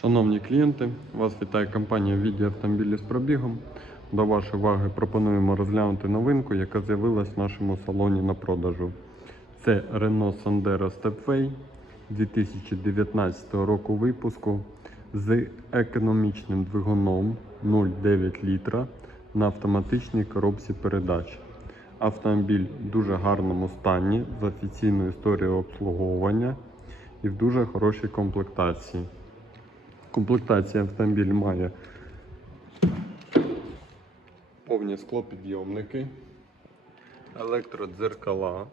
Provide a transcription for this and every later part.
Шановні клієнти, вас вітає компанія Віді автомобілі з пробігом. До вашої уваги пропонуємо розглянути новинку, яка з'явилась в нашому салоні на продажу. Це Renault Sandero Stepway 2019 року випуску з економічним двигуном 0,9 літра на автоматичній коробці передач. Автомобіль в дуже гарному стані з офіційною історією обслуговування і в дуже хорошій комплектації. Комплектація автомобіль має повні склопідйомники, електродзеркала,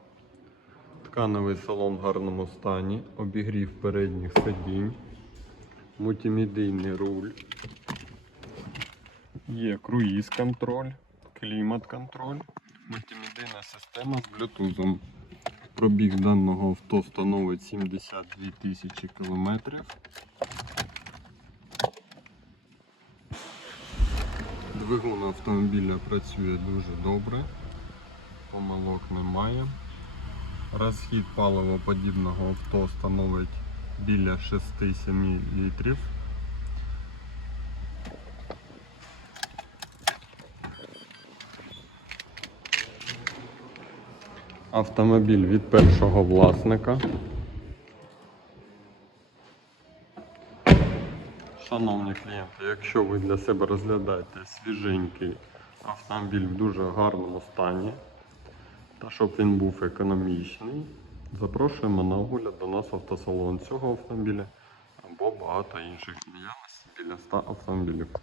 ткановий салон в гарному стані, обігрів передніх сидінь, мультимедійний руль, є круїз-контроль, клімат-контроль, мультимедійна система з блютузом. Пробіг даного авто становить 72 тисячі кілометрів. Двигун автомобіля працює дуже добре, помилок немає. Розхід паливоподібного авто становить біля 6-7 літрів. Автомобіль від першого власника. Шановні клієнти, якщо ви для себе розглядаєте свіженький автомобіль в дуже гарному стані, та щоб він був економічний, запрошуємо на огляд до нас автосалон цього автомобіля або багато інших діяльностей біля 100 автомобілів.